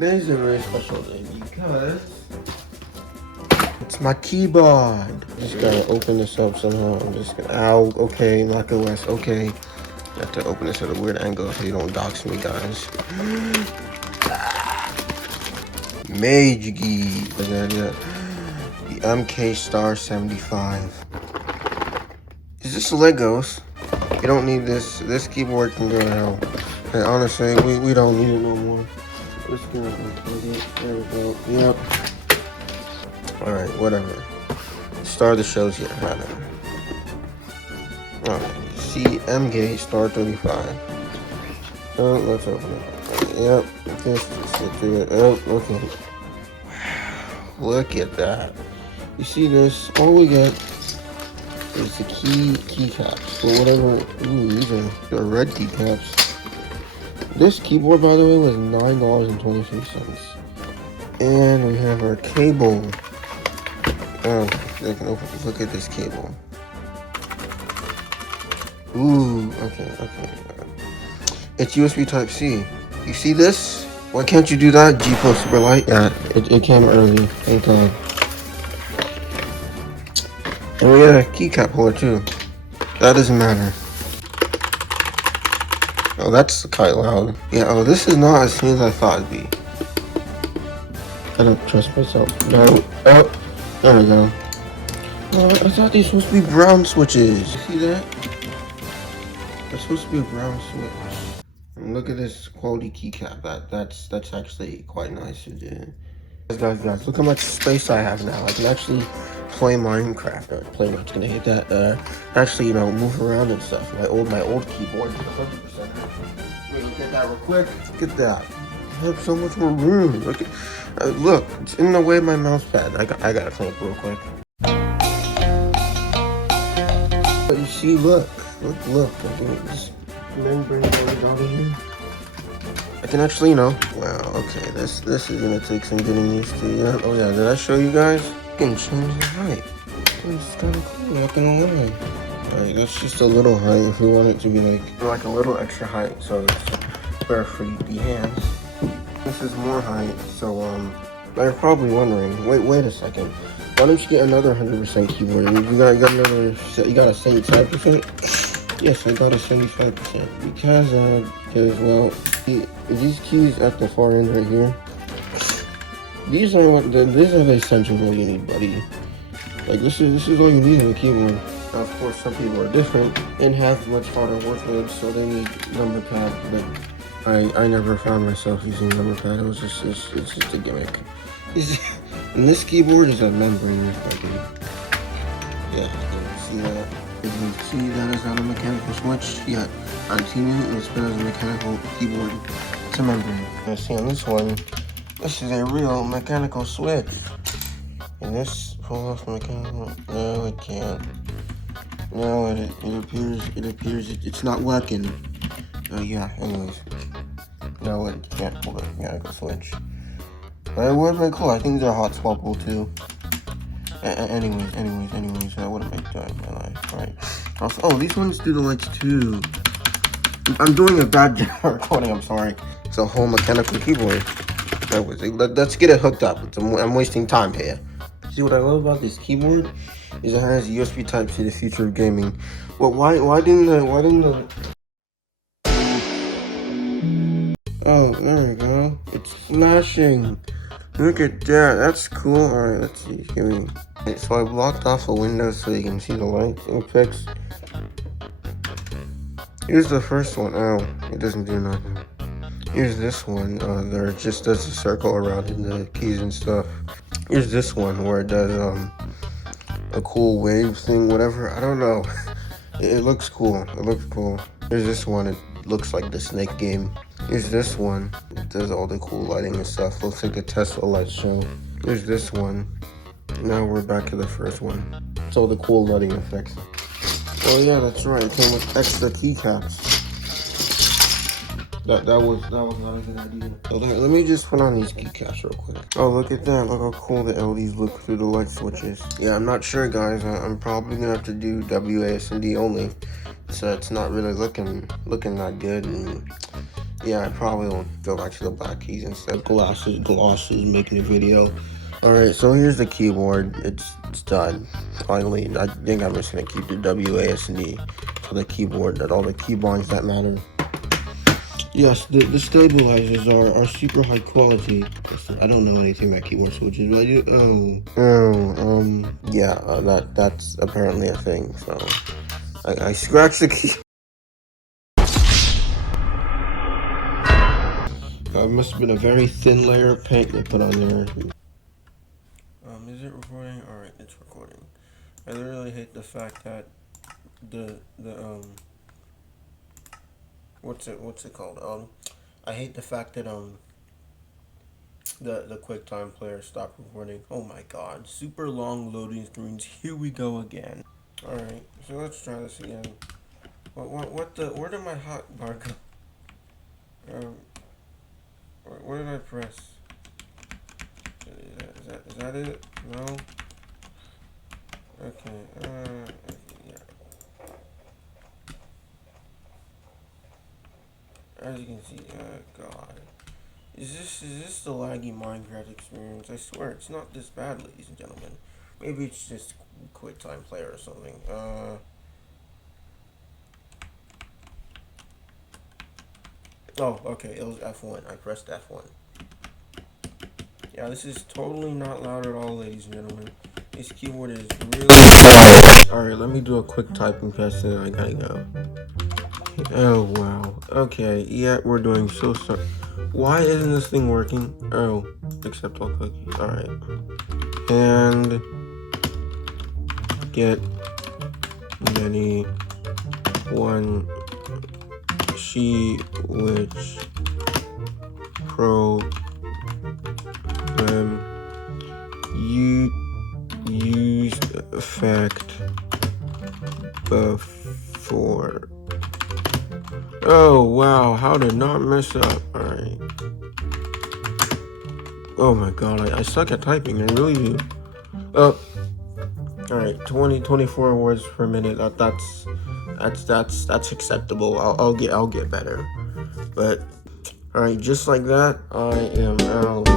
Today's a very special day because it's my keyboard. Just gotta open this up somehow. I'm just gonna, ow, okay, lock OS, okay. I have to open this at a weird angle so you don't dox me, guys. Mage Geek. The MK Star 75. Is this Legos? You don't need this. This keyboard can go to hell. And honestly, we don't need it no more. Let's go. There we go. Yep. Alright, whatever. Star of the show's here. Alright. CMK Star 35. Oh, let's open it. Yep. Just get through it. Oh, okay. Look at that. You see this? All we get is the keycaps. Or whatever. Ooh, these are red keycaps. This keyboard, by the way, was $9.23. And we have our cable. Oh, they can open. Look at this cable. Ooh, okay. It's USB Type-C. You see this? Why can't you do that? G-Pro Superlight? Yeah, it came early. Okay. And we got a keycap holder too. That doesn't matter. Oh, that's quite loud. Yeah, oh, this is not as smooth as I thought it'd be. I don't trust myself. No. Oh, there we go. Oh, I thought these were supposed to be brown switches. You see that? It's supposed to be a brown switch. And look at this quality keycap. That's actually quite nice to do. Guys, look how much space I have now. I can actually play Minecraft. Or play, I'm just gonna hit that. Actually, you know, move around and stuff. My old keyboard, 100%. Wait, look at that real quick. Look at that. I have so much more room. Look, look, it's in the way of my mouse pad. I gotta clean up real quick. But you see, look. This membrane going down here. I can actually, you know, wow, okay, this is gonna take some getting used to. Yeah. Oh yeah, did I show you guys? You can change the height. It's kind of cool, not gonna lie. Alright, that's just a little height if we want it to be like a little extra height, so it's better for the hands. This is more height, so you're probably wondering, wait a second. Why don't you get another 100% keyboard? You got a 75%? Yes, I got a 75% because well, these keys at the far end right here. These are the essentials that you need, buddy. Like this is all you need in a keyboard. Now, of course, some people are different and have much harder workloads, so they need number pad. But I never found myself using number pad. It's just a gimmick. And this keyboard is a membrane. Yeah, you can see that. As you can see, that is not a mechanical switch yet. On Temu, and it's been as a mechanical keyboard. It's a membrane. You see on this one, this is a real mechanical switch. And this pull off mechanical. No, it can't. No, it appears it's not working. Oh yeah. Anyways, no, it can't pull the mechanical switch. But it was very cool. I think they're hot swappable too. Anyways, what am I doing in my life? Alright. Also, oh, these ones do the lights too. I'm doing a bad job recording, I'm sorry. It's a whole mechanical keyboard. Let's get it hooked up. I'm wasting time here. See what I love about this keyboard is it has USB Type-C to the future of gaming. Well, why didn't the Oh, there we go. It's flashing. Look at that. That's cool. Alright, let's see. Okay, so I blocked off a window so you can see the lights effects. Here's the first one. Oh, it doesn't do nothing. Here's this one. There just does a circle around in the keys and stuff. Here's this one where it does a cool wave thing, whatever. I don't know. It looks cool. Here's this one. It looks like the Snake game. Here's this one. It does all the cool lighting and stuff. Looks like a Tesla light show. Here's this one. Now we're back to the first one. It's all the cool lighting effects. Oh yeah, that's right. It came with extra keycaps. That was not a good idea. So let me just put on these keycaps real quick. Oh, look at that. Look how cool the LEDs look through the light switches. Yeah, I'm not sure, guys. I'm probably gonna have to do WASD only. So it's not really looking that good. And Yeah, I probably will go back to the black keys instead of glosses, making a video. Alright, so here's the keyboard. It's done. Finally, I think I'm just gonna keep the WASD for the keyboard, that all the keybinds that matter. Yes, the stabilizers are super high quality. I don't know anything about keyboard switches, but I do. Yeah, that's apparently a thing. So I scratched the key. It must have been a very thin layer of paint they put on there. Is it recording? All right, it's recording. I literally hate the fact that the what's it called? I hate the fact that the QuickTime player stopped recording. Oh my god, super long loading screens. Here we go again. All right, so let's try this again. Where did my hot bar go? What did I press? Is that it? No. Okay. Yeah. As you can see, God, is this the laggy Minecraft experience? I swear it's not this bad, ladies and gentlemen. Maybe it's just QuickTime Player or something. Oh, okay, it was F1. I pressed F1. Yeah, this is totally not loud at all, ladies and gentlemen. This keyboard is really loud. Alright, let me do a quick typing test and I gotta go. Oh, wow. Okay, yeah, we're doing so sorry. Why isn't this thing working? Oh, accept all cookies. Alright. And get many one she which program you used effect before. Oh wow, how to not mess up. Alright. Oh my god, I suck at typing, I really do. Oh, alright, 24 words per minute. That's acceptable. I'll get better. But alright, just like that, I am out.